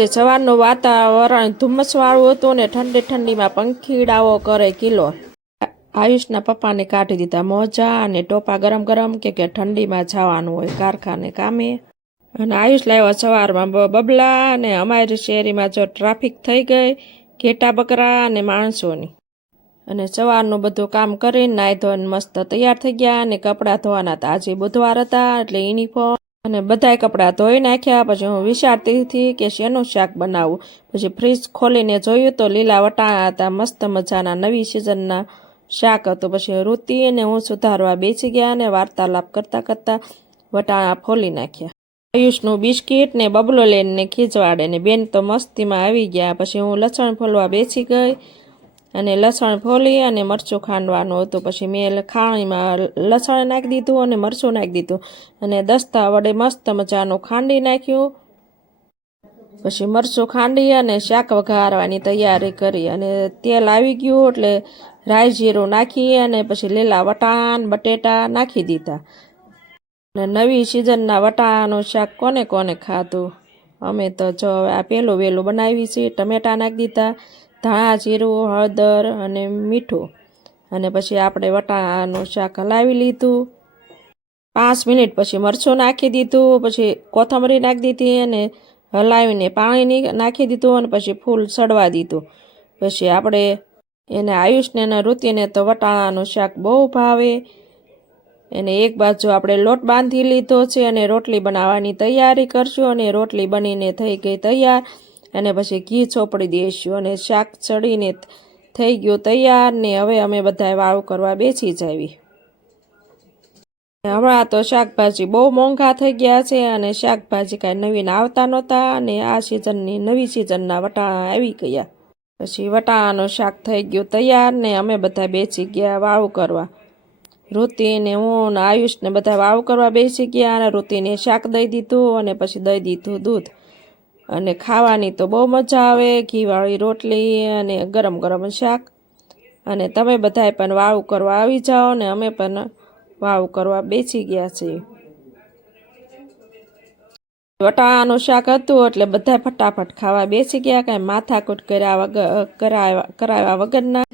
જે સવારનું વાતાવરણ ધુમ્મસવાળું હતું ને ઠંડીમાં પંખીડાઓ કરે કિલો. આયુષના પપ્પાને કાઢી દીધા મોજા અને ટોપા ગરમ ગરમ કે ઠંડીમાં જવાનું હોય કારખાને કામે. અને આયુષ લાવ્યા સવારમાં બબલા અને અમારી શેરીમાં જો ટ્રાફિક થઈ ગઈ ઘેટા બકરા અને માણસોની. અને સવારનું બધું કામ કરીને નાહી ધોઈને મસ્ત તૈયાર થઈ ગયા અને કપડાં ધોવાના હતા. આજે બુધવાર હતા એટલે યુનિફોર્મ અને બધાય કપડાં ધોઈ નાખ્યા. પછી હું વિચારતી હતી કે શેનું શાક બનાવું. પછી ફ્રીજ ખોલીને જોયું તો લીલા વટાણા હતા, મસ્ત મજાના નવી સિઝનના શાક હતું. પછી ઋતિ અને હું સુધારવા બેસી ગયા અને વાર્તાલાપ કરતા કરતા વટાણા ફોલી નાખ્યા. આયુષનું બિસ્કીટ ને બબલો લઈને ખીજવાડે ને બેન તો મસ્તીમાં આવી ગયા. પછી હું લસણ ફોલવા બેસી ગઈ અને લસણ ફોલી અને મરચું ખાંડવાનું હતું. પછી મેં ખાણીમાં લસણ નાખી દીધું અને મરચું નાખી દીધું અને દસ્તા વડે મસ્ત મજાનું ખાંડી નાખ્યું. પછી મરચું ખાંડી અને શાક વઘારવાની તૈયારી કરી અને તેલ આવી ગયું એટલે રાઈ જીરું નાખી અને પછી લીલા વટાણા બટેટા નાખી દીધા. અને નવી સિઝનના વટાણાનું શાક કોને કોને ખાધું? અમે તો જો આ પહેલું વહેલું બનાવી છે. ટમેટા નાખી દીધા, ધાણા જીરું હળદર અને મીઠું અને પછી આપણે વટાણાનું શાક હલાવી લીધું. 5 મિનિટ પછી મરચું નાખી દીધું, પછી કોથમરી નાખી દીધી અને હલાવીને પાણી નાખી દીધું અને પછી ફૂલ સડવા દીધું. પછી આપણે એને આયુષને અને ઋતિને તો વટાણાનું શાક બહુ ભાવે. અને એક બાજુ આપણે લોટ બાંધી લીધો છે અને રોટલી બનાવવાની તૈયારી કરશું. અને રોટલી બનીને થઈ ગઈ તૈયાર અને પછી ઘી ચોપડી દઈશું અને શાક ચડીને થઈ ગયું તૈયાર ને હવે અમે બધા વાળું કરવા બેસી જાવી. હમણાં તો શાકભાજી બહુ મોંઘા થઈ ગયા છે અને શાકભાજી કાંઈ નવીન આવતા નહોતા અને આ સિઝનની નવી સિઝનના વટાણા આવી ગયા. પછી વટાણાનું શાક થઈ ગયું તૈયાર ને અમે બધા બેસી ગયા વાળું કરવા. ઋતિને હું ને આયુષને બધા વાળું કરવા બેસી ગયા અને ઋતિને શાક દઈ દીધું અને પછી દઈ દીધું દૂધ. અને ખાવાની તો બહુ મજા આવે, ઘીવાળી રોટલી અને ગરમ ગરમ શાક. અને તમે બધાય પણ વાળું કરવા આવી જાઓ ને અમે પણ વાળું કરવા બેસી ગયા છીએ. વટાણાનું શાક હતું એટલે બધા ફટાફટ ખાવા બેસી ગયા, કાંઈ માથાકૂટ કરાવ્યા વગરના.